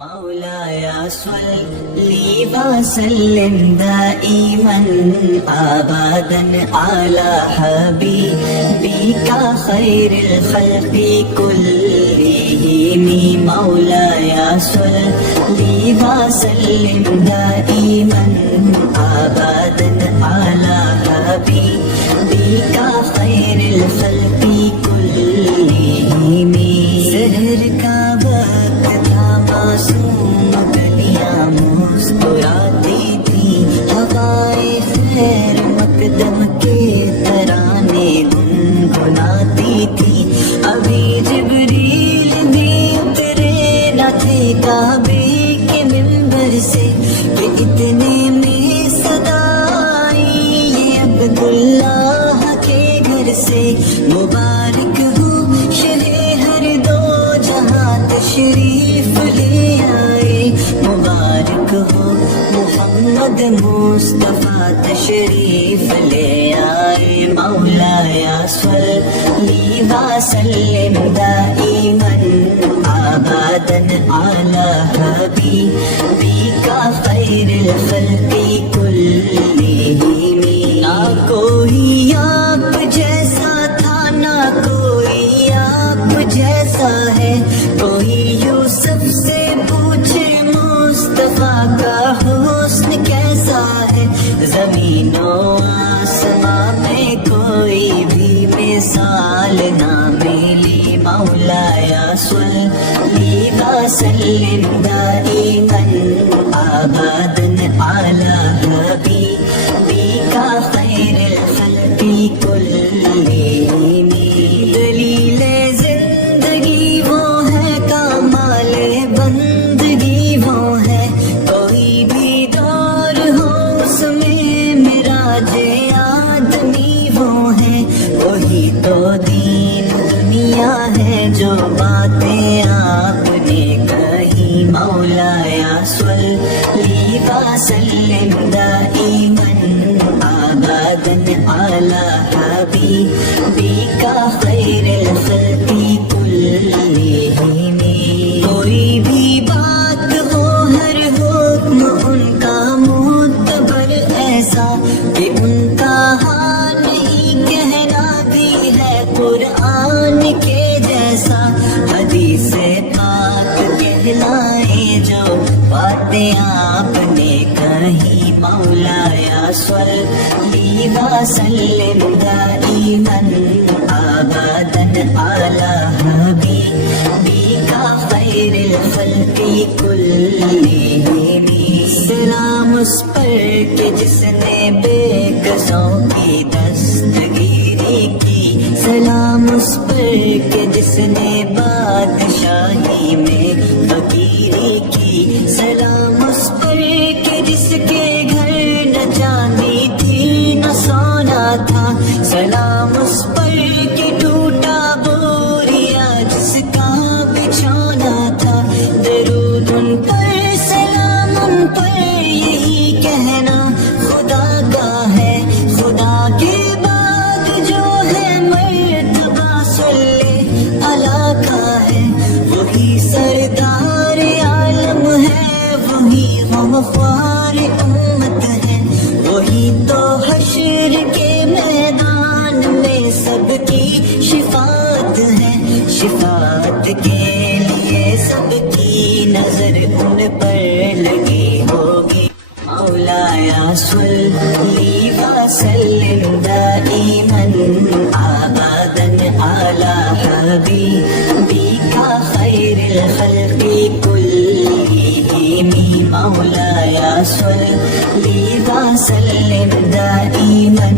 مولاي صل وسلم دائما ابدا على حبيبك خير الخلق كلهم مولاي صل وسلم دائما ابدا على حبيبك خير الخلق كلهم سحر کا وقت تھا معصوم گلیاں مسکراتی تھی ہوائیں خیر مقدم کے ترانے گنگناتی تھی ابھی جبریل بھی اترے نہ تھے کعبے کے منبر سے کہ اتنے میں صدا آئی یہ عبداللہ کے گھر سے مبارک ہو شہ ہر دو جہاں تشریف لے آئے مبارک ہو محمد مصطفیٰ تشریف لے آئے مولاي صل وسلم دائما ابدا على حبيبك خير الخلق كلهم نہ کوئی آپ جیسا تھا نہ کوئی آپ جیسا ہے کوئی یوسف سے پوچھے مصطفیٰ کا حسن کیسا ہے زمین و آسمان میں کوئی بھی مثال نہ ملی مولاي صل وسلم دائما ابدا على حبيبك خير الخلق كلهم دلیل زندگی وہ ہے کمال بندگی وہ ہے کوئی بھی دور ہو اس میں معراج آدمی وہ ہے وہی تو دین دنیا ہے جو باتیں آپ نے کہی مولاي صل وسلم دائما ابدا على حبيبك خير الخلق كلهم کوئی بھی بات ہو ہر حکم ان کا معتبر ایسا کہ ان کا ہاں نہیں کہنا بھی ہے قرآن کے جیسا حدیث پاک کہلائے جو باتیں آپ نے کہی مولاي صل وسلم دائما ابدا على حبيبك خير الخلق كلهم سلام اس پر کہ جس نے بے کسوں کی دستگیری کی سلام اس پر کہ جس نے بادشاہی میں فقیری کی سلام اس پر کہ جس کے گھر نہ چاندی تھی نہ سونا تھا سلام اس پر کہ ٹوٹا بوریا جس کا بچھونا تھا درود ان پر سلام ان پر یہی کہنا خدا کا ہے خدا کے بعد جو ہے مرتبہ صلی اللہ کا ہے وہی سردار عالم ہے وہی غمخوار امت ہے وہی تو حشر کے میدان میں سب کی شفاعت ہے شفاعت کے لیے سب کی نظر ان پر لگی ہوگی مولاي صل وسلم دائما ابدا على حبيبك خير الخلق كلهم مولاي صل وسلم دائما